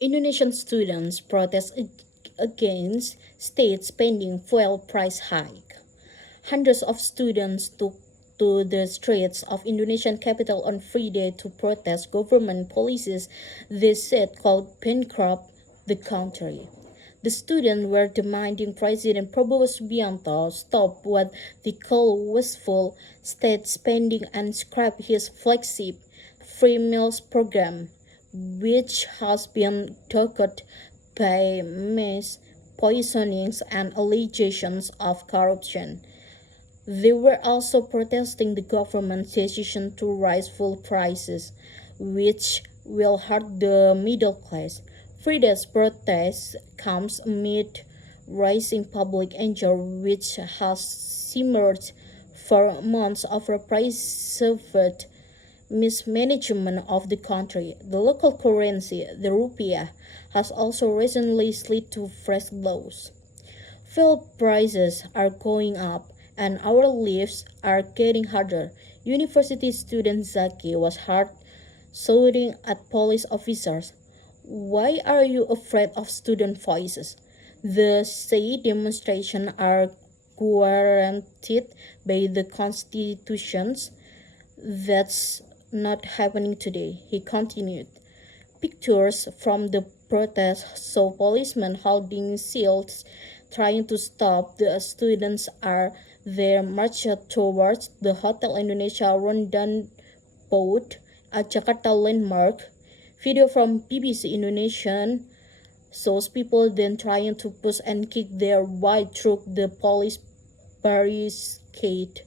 Indonesian students protest against state spending fuel price hike. Hundreds of students took to the streets of Indonesian capital on Friday to protest government policies they said could bankrupt the country. The students were demanding President Prabowo Subianto stop what they call wasteful state spending and scrap his flagship free meals program, which has been dogged by mass poisonings and allegations of corruption. They were also protesting the government's decision to raise fuel prices, which will hurt the middle class. Friday's protest comes amid rising public anger, which has simmered for months over perceived mismanagement of the country. The local currency, the rupiah, has also recently slid to fresh lows. Fuel prices are going up and our lives are getting harder. University student Zaki was hard shouting at police officers. Why are you afraid of student voices? The state demonstrations are guaranteed by the constitutions. That's not happening today, he continued. Pictures from the protest show policemen holding shields trying to stop the students are there marched towards the Hotel Indonesia Rondan boat at Jakarta landmark. Video from BBC Indonesian shows people then trying to push and kick their way through the police barricade.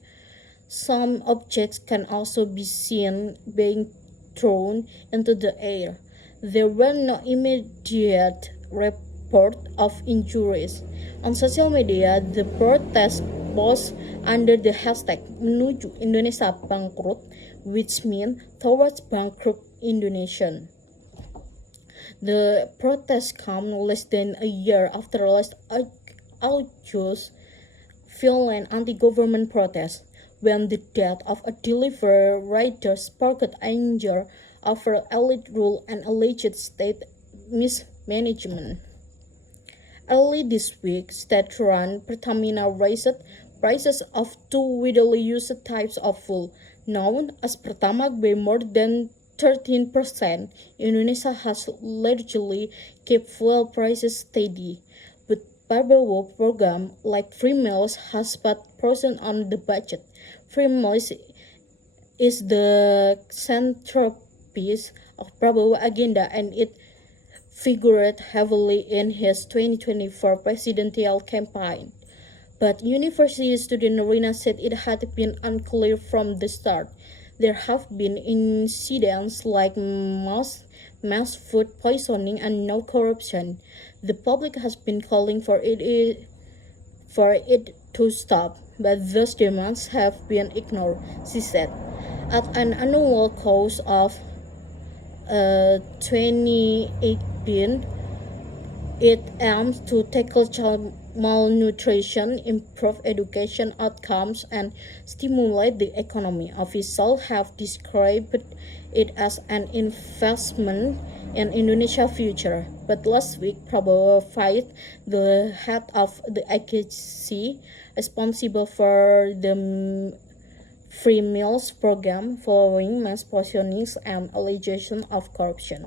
Some objects can also be seen being thrown into the air. There were no immediate report of injuries. On social media, the protest was under the hashtag Menuju Indonesia Bangkrut, which means towards bankrupt Indonesia. The protest comes less than a year after last August's violent anti-government protests, when the death of a delivery rider sparked anger over elite rule and alleged state mismanagement. Early this week, state-run Purnama raised prices of two widely used types of fuel, known as Pertamax, by more than 13%. Indonesia has largely kept fuel prices steady, but Prabowo program like free meals has put pressure on the budget. Free meals is the centerpiece of Prabowo agenda, and it figured heavily in his 2024 presidential campaign. But university student Rina said it had been unclear from the start. There have been incidents like mass food poisoning and no corruption. The public has been calling for it to stop, but those demands have been ignored, she said. At an annual cost of 2018, it aims to tackle child malnutrition, improve education outcomes, and stimulate the economy. Officials have described it as an investment in Indonesia's future. But last week, Prabowo fired the head of the agency responsible for the free meals program following mass poisonings and allegations of corruption.